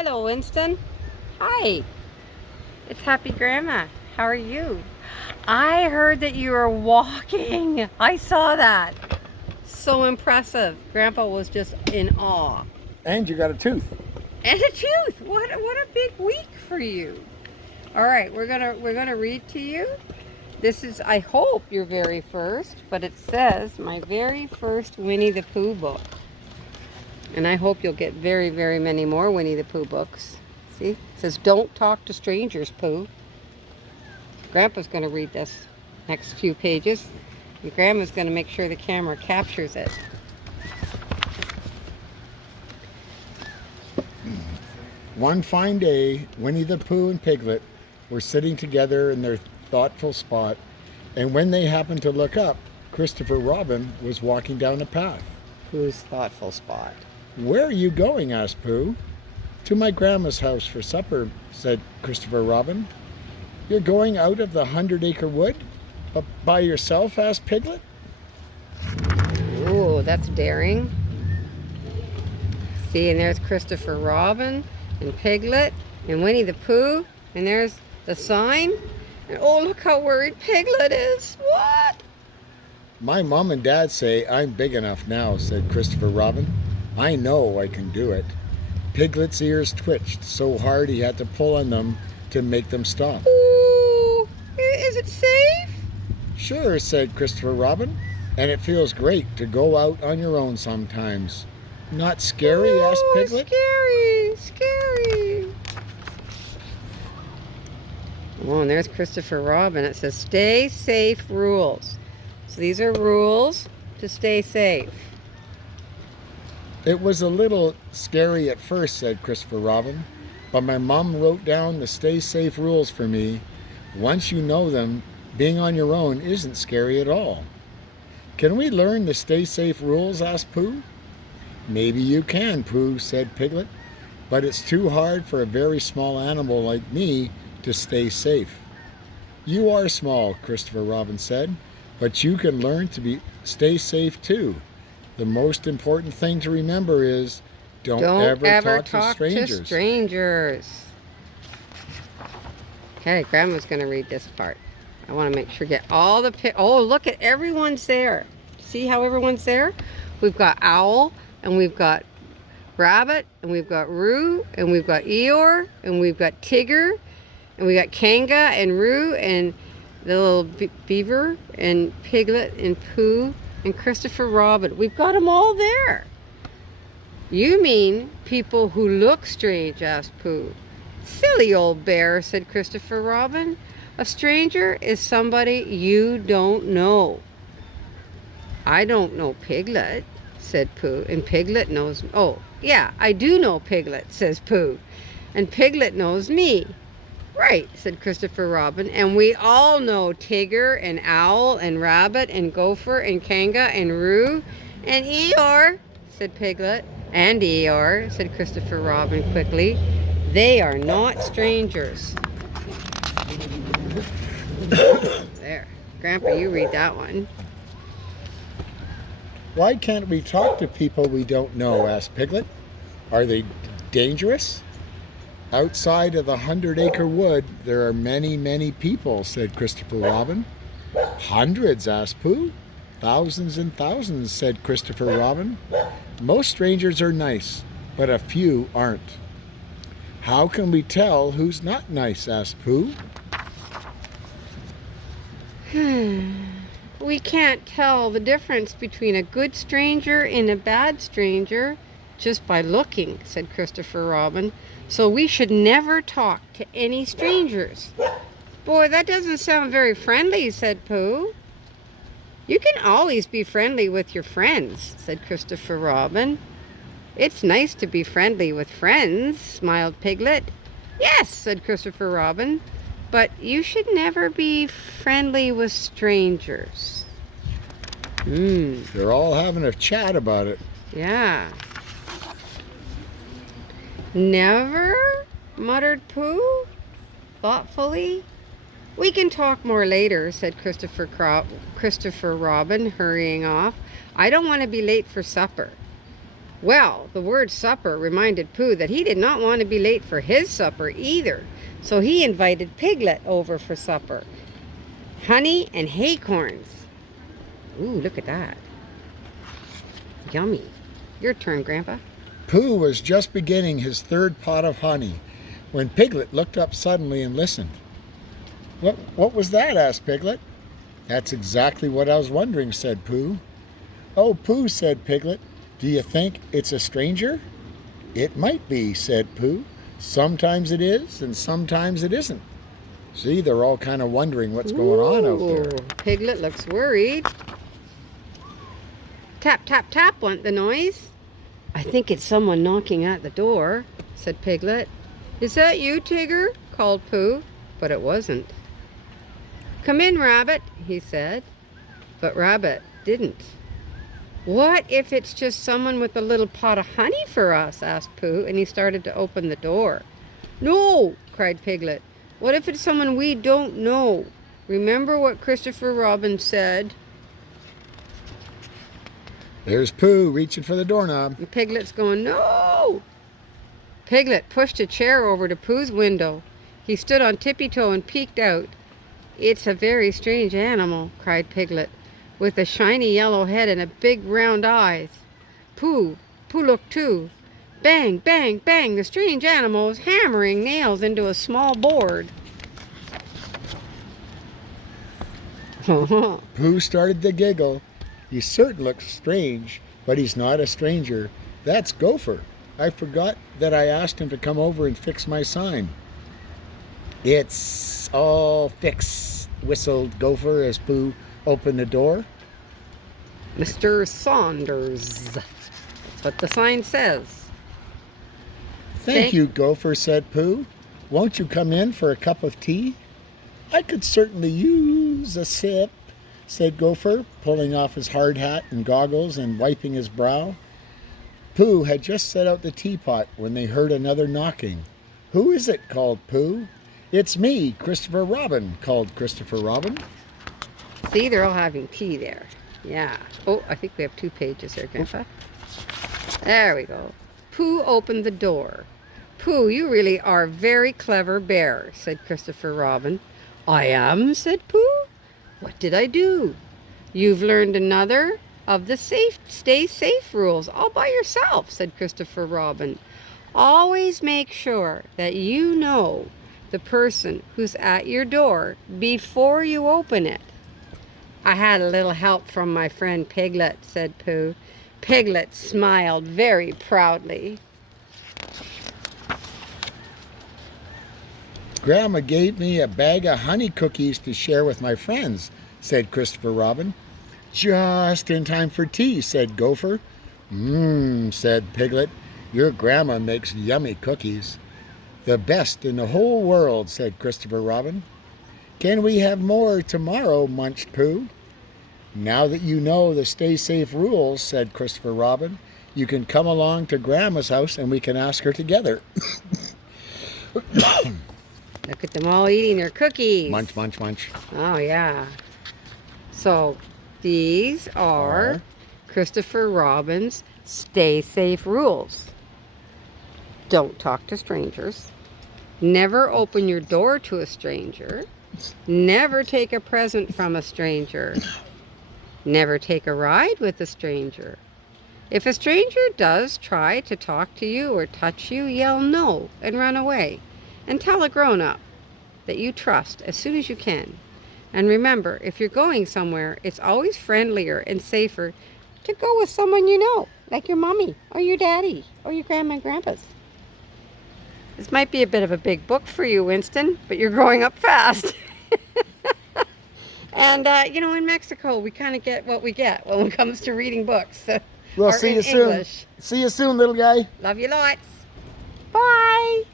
Hello, Winston. Hi. It's Happy Grandma. How are you? I heard that you were walking. I saw that. So impressive. Grandpa was just in awe. And you got a tooth. And a tooth. What a big week for you. All right, we're gonna read to you. This is, I hope, your very first, but it says my very first Winnie the Pooh book. And I hope you'll get very, very many more Winnie the Pooh books. See? It says, don't talk to strangers, Pooh. Grandpa's going to read this next few pages. And Grandma's going to make sure the camera captures it. One fine day, Winnie the Pooh and Piglet were sitting together in their thoughtful spot, and when they happened to look up, Christopher Robin was walking down a path. Pooh's thoughtful spot. "Where are you going?" asked Pooh. "To my grandma's house for supper," said Christopher Robin. "You're going out of the 100-acre wood? But by yourself?" asked Piglet. Ooh, that's daring. See, and there's Christopher Robin and Piglet and Winnie the Pooh, and there's the sign. And oh, look how worried Piglet is. What? "My mom and dad say I'm big enough now," said Christopher Robin. "I know I can do it." Piglet's ears twitched so hard he had to pull on them to make them stop. Ooh, is it safe? "Sure," said Christopher Robin, "and it feels great to go out on your own sometimes." "Not scary?" asked Piglet. Scary. Oh, and there's Christopher Robin. It says, stay safe rules. So these are rules to stay safe. "It was a little scary at first," said Christopher Robin, "but my mom wrote down the stay safe rules for me. Once you know them, being on your own isn't scary at all." "Can we learn the stay safe rules?" asked Pooh. "Maybe you can, Pooh," said Piglet, "but it's too hard for a very small animal like me to stay safe." "You are small," Christopher Robin said, "but you can learn to stay safe too. The most important thing to remember is don't ever talk to strangers." Okay, Grandma's going to read this part. I want to make sure get all the oh, look at everyone's there. See how everyone's there? We've got Owl, and we've got Rabbit, and we've got Roo, and we've got Eeyore, and we've got Tigger, and we got Kanga and Roo, and the little beaver, and Piglet, and Pooh, and Christopher Robin. We've got them all there. "You mean people who look strange?" asked Pooh. "Silly old bear," said Christopher Robin. "A stranger is somebody you don't know." "I don't know Piglet," said Pooh, "and Piglet knows..." "Oh, yeah, I do know Piglet," says Pooh, "and Piglet knows me." "Right," said Christopher Robin, "and we all know Tigger and Owl and Rabbit and Gopher and Kanga and Roo and Eeyore," said Piglet. "And Eeyore," said Christopher Robin quickly. "They are not strangers." There. Grandpa, you read that one. "Why can't we talk to people we don't know?" asked Piglet. "Are they dangerous?" "Outside of the 100-acre wood, there are many, many people," said Christopher Robin. "Hundreds?" asked Pooh. "Thousands and thousands," said Christopher Robin. "Most strangers are nice, but a few aren't." "How can we tell who's not nice?" asked Pooh. "We can't tell the difference between a good stranger and a bad stranger just by looking," said Christopher Robin. "So we should never talk to any strangers." "Boy, that doesn't sound very friendly," said Pooh. "You can always be friendly with your friends," said Christopher Robin. "It's nice to be friendly with friends," smiled Piglet. "Yes," said Christopher Robin, "but you should never be friendly with strangers." They're all having a chat about it. Yeah. "Never?" muttered Pooh thoughtfully. "We can talk more later," said Christopher Robin, hurrying off. "I don't want to be late for supper." Well, the word supper reminded Pooh that he did not want to be late for his supper either, so he invited Piglet over for supper. Honey and acorns. Ooh, look at that. Yummy. Your turn, Grandpa. Pooh was just beginning his third pot of honey when Piglet looked up suddenly and listened. What was that?" asked Piglet. "That's exactly what I was wondering," said Pooh. "Oh, Pooh," said Piglet, "do you think it's a stranger?" "It might be," said Pooh. "Sometimes it is and sometimes it isn't." See, they're all kind of wondering what's going on out there. Piglet looks worried. Tap, tap, tap went the noise. "I think it's someone knocking at the door," said Piglet. "Is that you, Tigger?" called Pooh, but it wasn't. "Come in, Rabbit," he said, but Rabbit didn't. "What if it's just someone with a little pot of honey for us?" asked Pooh, and he started to open the door. "No!" cried Piglet. "What if it's someone we don't know? Remember what Christopher Robin said?" There's Pooh reaching for the doorknob. And Piglet's going, "No!" Piglet pushed a chair over to Pooh's window. He stood on tippy-toe and peeked out. "It's a very strange animal," cried Piglet, "with a shiny yellow head and a big round eyes." Pooh looked too. Bang, bang, bang, the strange animal was hammering nails into a small board. Pooh started to giggle. "He certainly looks strange, but he's not a stranger. That's Gopher. I forgot that I asked him to come over and fix my sign." "It's all fixed," whistled Gopher as Pooh opened the door. "Mr. Saunders." That's what the sign says. Thank you, Gopher," said Pooh. "Won't you come in for a cup of tea?" "I could certainly use a sip," said Gopher, pulling off his hard hat and goggles and wiping his brow. Pooh had just set out the teapot when they heard another knocking. "Who is it?" called Pooh. "It's me, Christopher Robin," called Christopher Robin. See, they're all having tea there. Yeah. Oh, I think we have 2 pages there, Grandpa. There we go. Pooh opened the door. "Pooh, you really are a very clever bear," said Christopher Robin. "I am," said Pooh. "What did I do?" "You've learned another of the stay safe rules all by yourself," said Christopher Robin. "Always make sure that you know the person who's at your door before you open it." "I had a little help from my friend Piglet," said Pooh. Piglet smiled very proudly. "Grandma gave me a bag of honey cookies to share with my friends," said Christopher Robin. "Just in time for tea," said Gopher. Said Piglet. "Your grandma makes yummy cookies." "The best in the whole world," said Christopher Robin. "Can we have more tomorrow?" munched Pooh. "Now that you know the stay safe rules," said Christopher Robin, "you can come along to Grandma's house and we can ask her together." Look at them all eating their cookies. Munch, munch, munch. Oh, yeah. So, these are Christopher Robin's stay safe rules. Don't talk to strangers. Never open your door to a stranger. Never take a present from a stranger. Never take a ride with a stranger. If a stranger does try to talk to you or touch you, yell no and run away. And tell a grown-up that you trust as soon as you can. And remember, if you're going somewhere, it's always friendlier and safer to go with someone you know, like your mommy or your daddy or your grandma and grandpa's. This might be a bit of a big book for you, Winston, but you're growing up fast. And, you know, in Mexico, we kind of get what we get when it comes to reading books. We'll see you soon. English. See you soon, little guy. Love you lots. Bye.